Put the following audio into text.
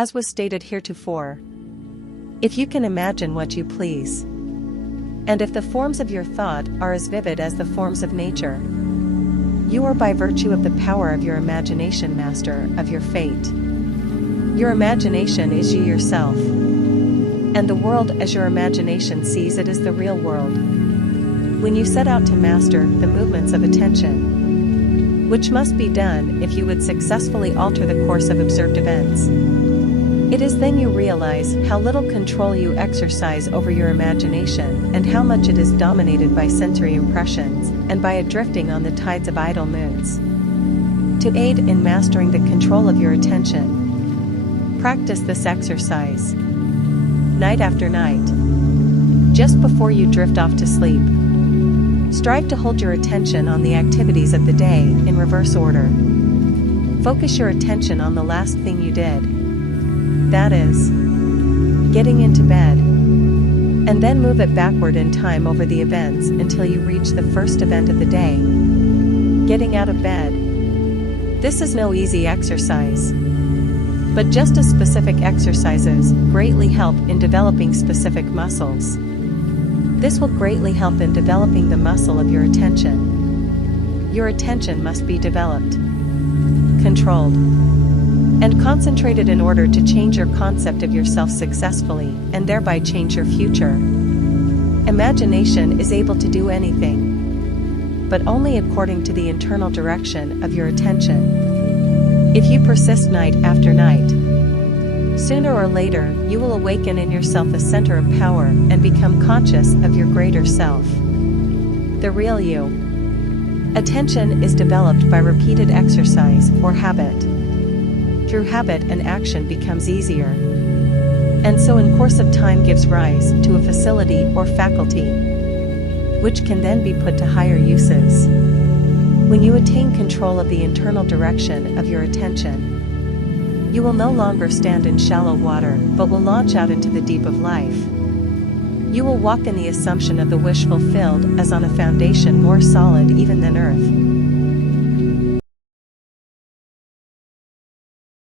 As was stated heretofore, if you can imagine what you please, and if the forms of your thought are as vivid as the forms of nature, you are by virtue of the power of your imagination master of your fate. Your imagination is you yourself, and the world as your imagination sees it is the real world. When you set out to master the movements of attention, which must be done if you would successfully alter the course of observed events, it is then you realize how little control you exercise over your imagination and how much it is dominated by sensory impressions and by drifting on the tides of idle moods. To aid in mastering the control of your attention, practice this exercise night after night. Just before you drift off to sleep, strive to hold your attention on the activities of the day in reverse order. Focus your attention on the last thing you did. That is, getting into bed, and then move it backward in time over the events until you reach the first event of the day, getting out of bed. This is no easy exercise, but just as specific exercises greatly help in developing specific muscles, this will greatly help in developing the muscle of your attention. Your attention must be developed, controlled, and concentrated in order to change your concept of yourself successfully and thereby change your future. Imagination is able to do anything, but only according to the internal direction of your attention. If you persist night after night, sooner or later you will awaken in yourself a center of power and become conscious of your greater self, the real you. Attention is developed by repeated exercise or habit. Through habit, an action becomes easier, and so in course of time gives rise to a facility or faculty, which can then be put to higher uses. When you attain control of the internal direction of your attention, you will no longer stand in shallow water but will launch out into the deep of life. You will walk in the assumption of the wish fulfilled as on a foundation more solid even than earth.